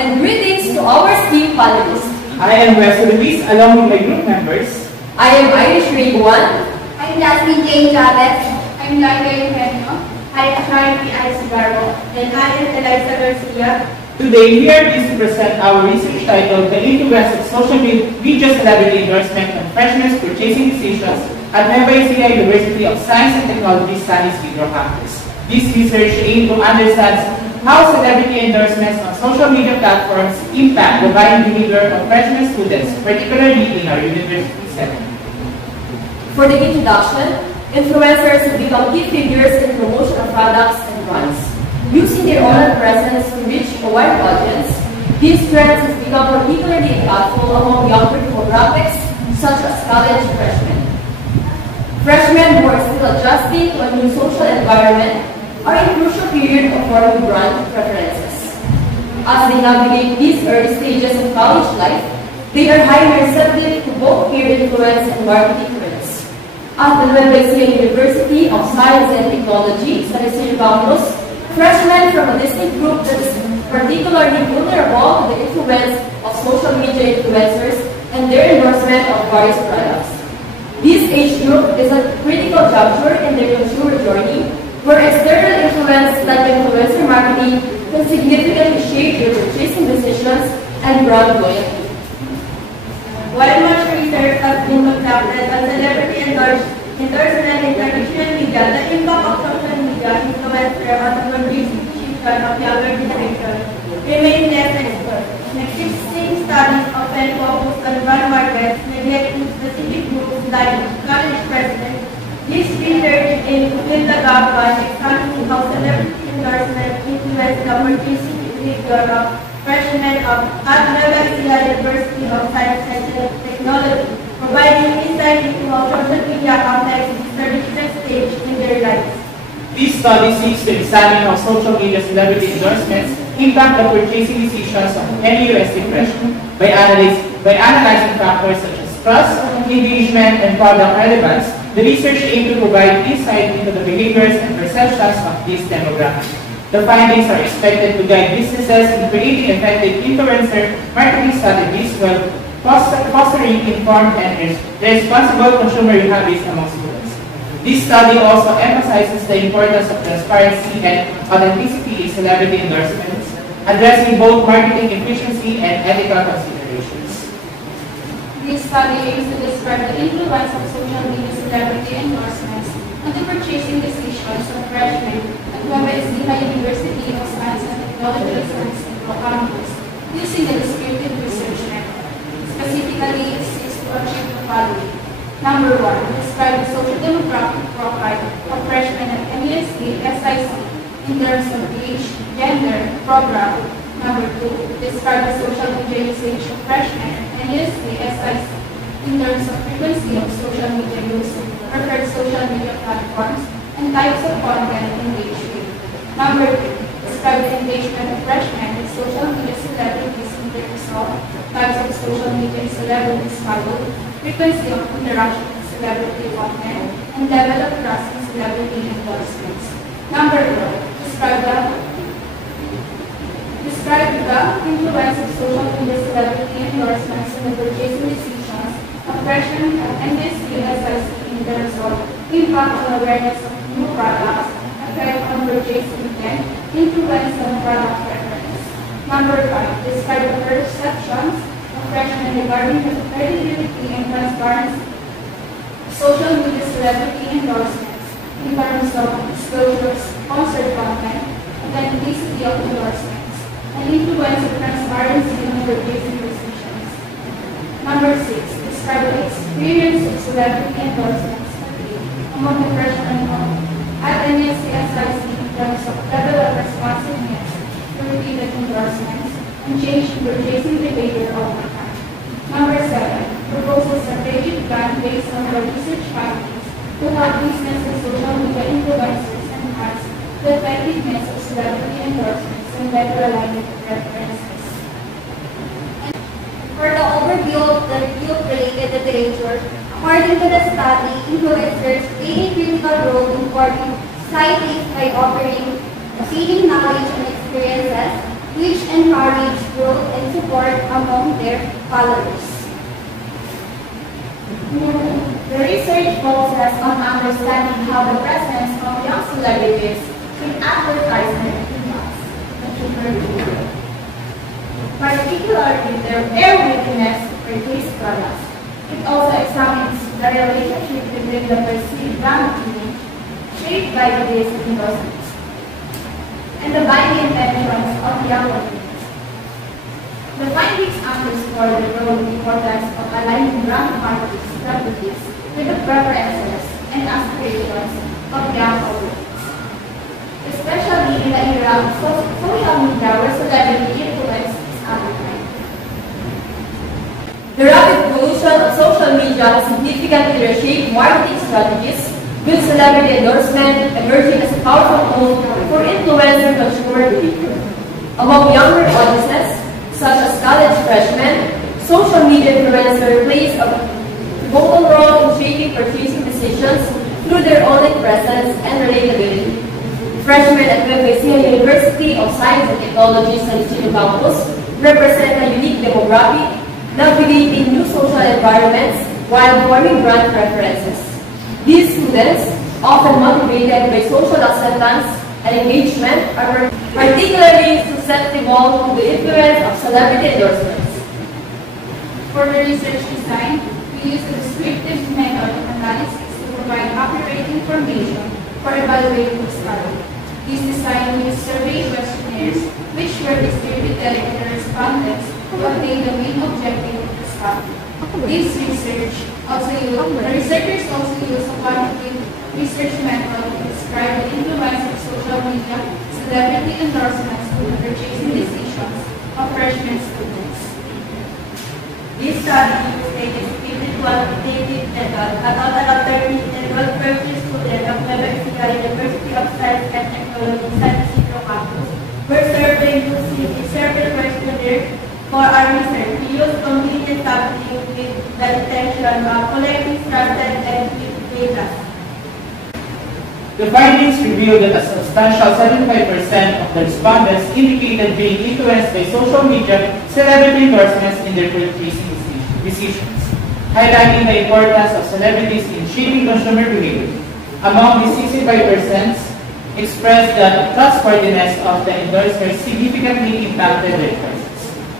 and greetings to our esteemed panelists. I am Wesley Luis, along with my group members. I am Irish Ray Juan. I'm Jasmine Jane Chavez. I'm Laila Eugenio. I am Charlie Alcibarro. And I am Eliza Garcia. Today, we are pleased to present our research titled The Influence of Social Media Celebrity Endorsement on Freshmen Purchasing Decisions at Nueva Ecija University of Science and Technology Studies Video Campus. This research aims to understand how celebrity endorsements on social media platforms impact the buying behavior of freshman students, particularly in our university setting. For the introduction, influencers have become key figures in promotion of products and brands. Using their online presence to reach a wide audience, these trends have become particularly impactful among younger demographics, such as college freshmen. Freshmen who are still adjusting to a new social environment are in a crucial period of forming brand preferences. As they navigate these early stages of college life, they are highly receptive to both peer influence and marketing trends. At the Nueva Ecija University of Science and Technology, San Isidro Campus, freshmen from a distinct group that is particularly vulnerable to the influence of social media influencers and their endorsement of various products. This age group is a critical juncture in their consumer journey, where external influence like influencer marketing can significantly shape their purchasing decisions and brand loyalty. While much research has been conducted on celebrity endorsement in traditional media, the impact of social media influencer on the purchasing decision of younger generation remains less expert. Existing studies often focus on brand markets, neglecting specific groups like college freshmen. This research aims to fill the gap by examining how celebrity endorsement influence the purchasing behavior of freshmen at Nueva Ecija University of Science and Technology, providing insight into how social media affects this traditional stage in their lives. This study seeks to examine how social media celebrity endorsements impact the purchasing decisions of any UST freshman by analyzing factors such as trust, engagement, and product relevance. The research aimed to provide insight into the behaviors and perceptions of this demographic. The findings are expected to guide businesses in creating effective influencer marketing strategies while fostering informed and responsible consumer habits among students. This study also emphasizes the importance of transparency and authenticity in celebrity endorsements, addressing both marketing efficiency and ethical considerations. This study aims to describe the influence of social media celebrity endorsements on the purchasing decisions of freshmen at Nueva Ecija University of Science and Technology Science Campus using the descriptive research method. Specifically, it seeks to achieve the following. Number 1, describe the social demographic profile of freshmen at NUST SIC in terms of age, gender, program. Number 2, describe the social media usage of freshmen at NUST SIC in terms of frequency of social media use, preferred social media platforms, and types of content engaged with. Number 3, describe the engagement of freshmen with social media celebrities in terms of types of social media celebrities followed, frequency of interaction with celebrity content, and level of trust in celebrity endorsements. Number 4, describe the influence of social media celebrity endorsements in the purchasing decisions of freshmen at NUST SIC in terms of impact on awareness of new products, effect on purchasing intent, influence on product preference. Number 5, describe the perceptions of freshmen regarding the credibility and transparency of social media celebrity endorsements in terms of disclosures, sponsored content, authenticity of endorsements, and influence of transparency in purchasing decisions. Number 6, describe the experience of celebrity endorsements among the freshmen at NUST SIC in terms of level of responsiveness to repeated endorsements and change in purchasing behavior over time. Number 7, propose a strategic plan based on the research findings to help business and social media influencers enhance the effectiveness of celebrity endorsements and better align with preferences. For the overview of the review-related literature, according to the study, influencers play a critical role in forming societies by offering feeding knowledge and experiences which encourage growth their followers. The research focuses on understanding how the presence of young celebrities in advertisement impacts consumer behavior, particularly their willingness to purchase products. It also examines the relationship between the perceived brand image shaped by today's endorsements and the buying intentions of young audiences. The findings underscore the growing importance of aligning brand marketing strategies with the preferences and aspirations of young audiences, especially in the era of social media where celebrity influence is amplified. The rapid evolution of social media has significantly reshaped marketing strategies, with celebrity endorsement emerging as a powerful tool for influencing consumer behavior. Among younger audiences, such as college freshmen, social media influencers plays a pivotal role in shaping purchasing decisions through their online presence and relatability. Freshmen at Nueva University of Science and Technology San Isidro campus represent a unique demographic, navigating new social environments while forming brand preferences. These students, often motivated by social acceptance and engagement, are particularly susceptible to the influence of celebrity endorsements. For the research design, we use a descriptive method of analysis to provide accurate information for evaluating the study. This design used survey questionnaires which were distributed to the respondents to obtain the main objective of the study. The researchers also use a quantitative research method to describe the influence of social media, celebrity endorsements on the purchasing decisions of freshman students. This study used a distributed quantitative method. A total of 30 enrolled freshman students of Nueva Ecija University of Science and Technology San Isidro campus were surveyed using a survey questionnaire. For our research, we use convenient sampling with the intention of collecting trusted and deep data. The findings revealed that a substantial 75% of the respondents indicated being influenced by social media celebrity endorsements in their purchasing decisions, highlighting the importance of celebrities in shaping consumer behavior. Among the 65% expressed that trustworthiness of the endorsers significantly impacted their choices,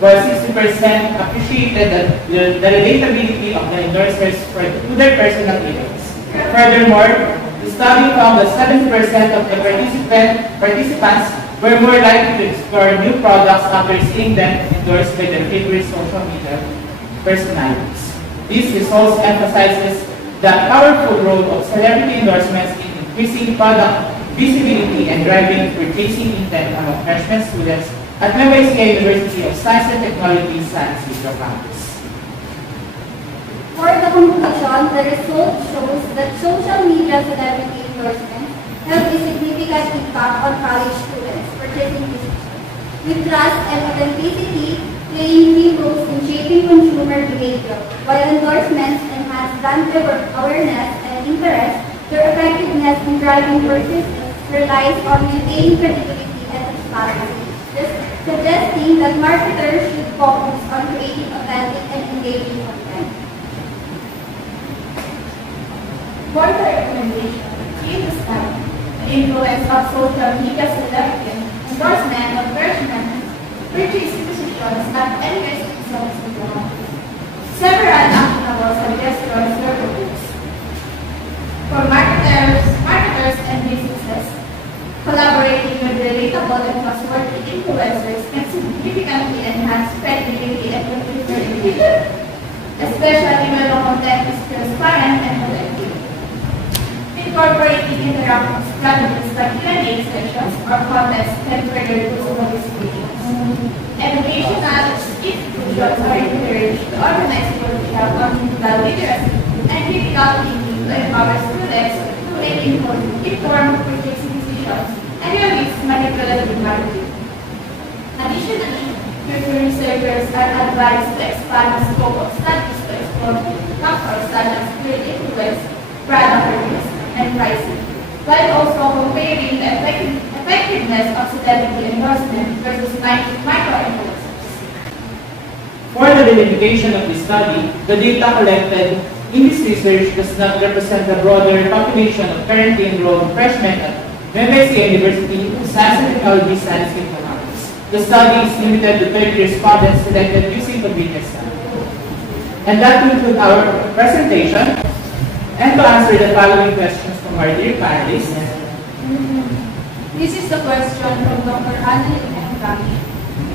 while 60% appreciated the relatability of the endorsers to their personal events. Furthermore, the study found that 70% of the participants were more likely to explore new products after seeing them endorsed by their favorite social media personalities. These results emphasizes the powerful role of celebrity endorsements in increasing product visibility and driving purchasing intent among freshman students at Nueva Ecija University of Science and Technology San Isidro campus. For the conclusion, the result shows that social media celebrity endorsements have a significant impact on college students' purchasing decisions, with trust and authenticity playing key roles in shaping consumer behavior. While endorsements enhance brand awareness and interest, their effectiveness in driving purchases relies on maintaining credibility and transparency, suggesting that marketers should focus on creating authentic and engaging content. For the recommendation, in the study, the influence of social media celebrity endorsement of freshmen purchasing decisions at NUST San Isidro. Several actionable suggestions were proposed. For marketers and businesses, collaborating with relatable and trustworthy influencers can significantly enhance credibility and consumer engagement, especially when the content is transparent and collective. Incorporating interactive strategies like Q&A sessions or contests can further boost participation. Educational institutions are encouraged to organize workshops on digital literacy and critical thinking to empower students to make informed purchasing decisions and resist manipulative marketing. Additionally, future researchers are advised to expand the scope of studies to explore factors such as trade influence, product reviews, and pricing, while also comparing the effectiveness of celebrity endorsement versus micro-influencers. For the the limitation of this study, the data collected in this research does not represent the broader population of currently enrolled freshmen at Nueva Ecija University in Science and Technology Studies in Economics. The study is limited to 30 respondents selected using convenience study. And that concludes our presentation. And to answer the following questions from our dear panelists. This is the question from Dr. Annalyn M. Gami.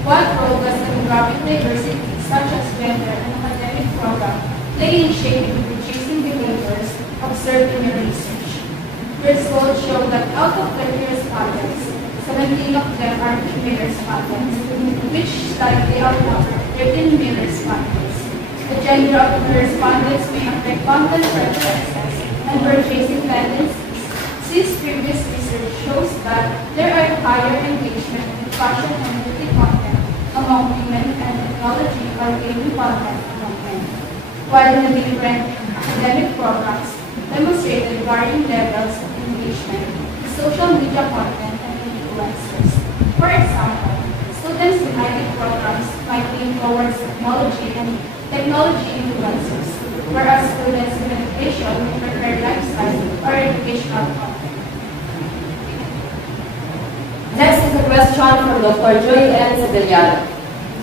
What role does demographic diversity, such as gender and academic program, play in shaping purchasing behaviors observed in your research? Results show that out of 20 respondents, 17 of them are female respondents, which slightly outnumber 13 male respondents. The gender of the respondents may affect content preferences and purchasing tendencies, since previous research shows that there are higher engagement in fashion and beauty content among women and technology or gaming content among men, while the different academic programs demonstrated varying levels of engagement in social media content and influencers. For example, students in IT programs might lean towards technology influencers, whereas students in education may prefer lifestyle or educational content. Next is a question from Dr. Joy N. Sevillano.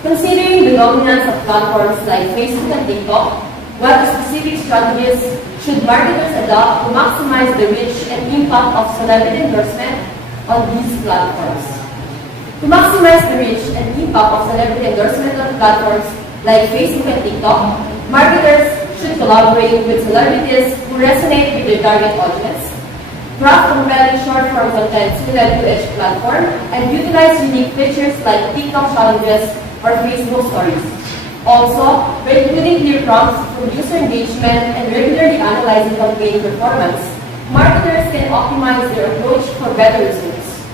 Considering the dominance of platforms like Facebook and TikTok, what specific strategies should marketers adopt to maximize the reach and impact of celebrity endorsement on these platforms? To maximize the reach and impact of celebrity endorsement on platforms like Facebook and TikTok, marketers should collaborate with celebrities who resonate with their target audience, craft compelling short-form content suited to each platform, and utilize unique features like TikTok challenges or Facebook stories. Also, by including clear prompts for user engagement and regularly analyzing campaign performance, marketers can optimize their approach for better results.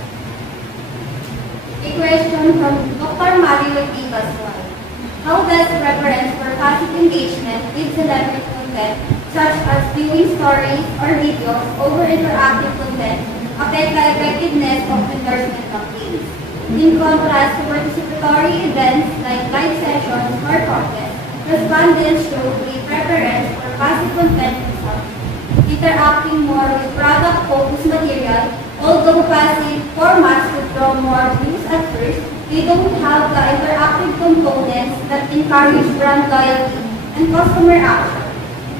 A question from Dr. Mario T. Pascual. How does preference for passive engagement with celebrity content, such as viewing stories or videos over interactive content, affect the effectiveness of endorsement campaigns? In contrast to participatory events like live sessions or contests, respondents show a preference for passive content themselves, interacting more with product-focused material. Although passive formats would draw more views at first, they don't have the interactive components that encourage brand loyalty and customer action,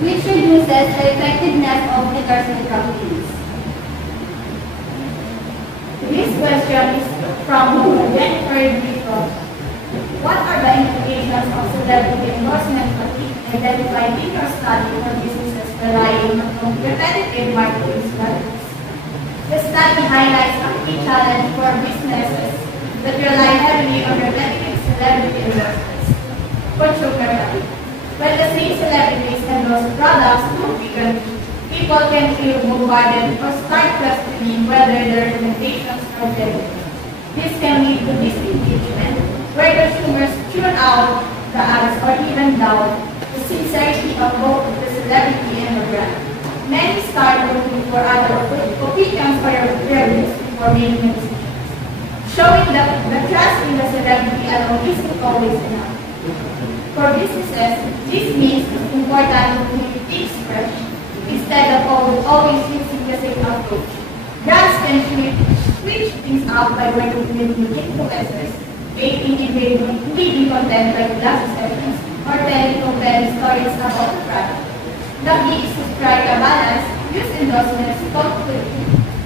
which reduces the effectiveness of endorsement campaigns. This question is from Jennifer Brito. What are the implications of celebrity endorsement identified in your study for businesses relying on competitive marketing strategies? The study highlights a key challenge for businesses that rely heavily on repetitive celebrity endorsements. Consumer. When the same celebrities endorse products too frequently, people can feel bombarded or start questioning whether their recommendations are genuine. This can lead to disengagement, where consumers tune out the ads or even doubt the sincerity of both the celebrity and the brand. Many start looking for other opinions or reviews before making decisions, showing that the trust in the celebrity alone isn't always enough. For businesses, this means it's important to keep things fresh instead of always using the same approach. Brands can switch things up by working with unique influencers, creating engaging content like live sessions, or telling compelling stories about the product. The key is to strike a balance, use endorsements thoughtfully,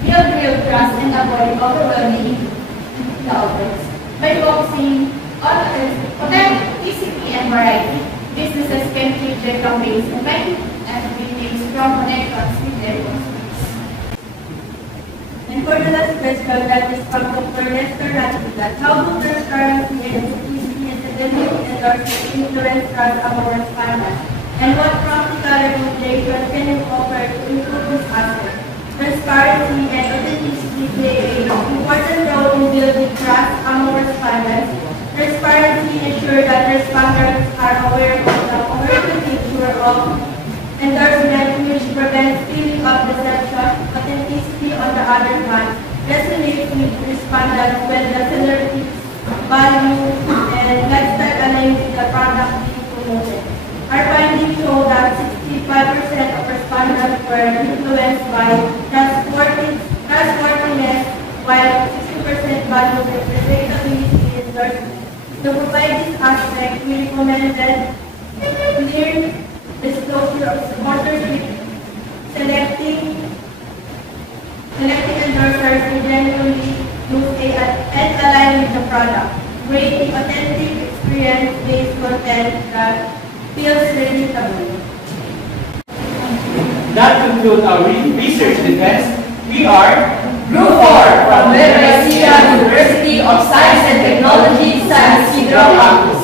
build real trust, and avoid overwhelming the audience. By focusing on authenticity and variety, businesses can keep their campaigns effective and maintain strong connections with their customers. And for the last question, that is from Dr. Lester Radcliffe. How do transparency and simplicity and celebrity endorsement influence trust among respondents? And what practical recommendations can you offer to improve this aspect? Transparency and authenticity play an important role in building trust among respondents. Transparency ensures that respondents are aware of the commercial nature of endorsement, which prevents feeling of deception. Authenticity, on the other hand, resonates with respondents when the celebrities value and lifestyle align with the product being were influenced by trustworthiness, while 60% valued the predictability endorsement. To provide this aspect, we recommended clear disclosure of sponsorship, selecting endorsers who genuinely use and align with the product, creating authentic experience-based content that feels relatable. That concludes our research defense. We are Group 4 from Nueva Ecija University of Science and Technology, San Isidro Campus.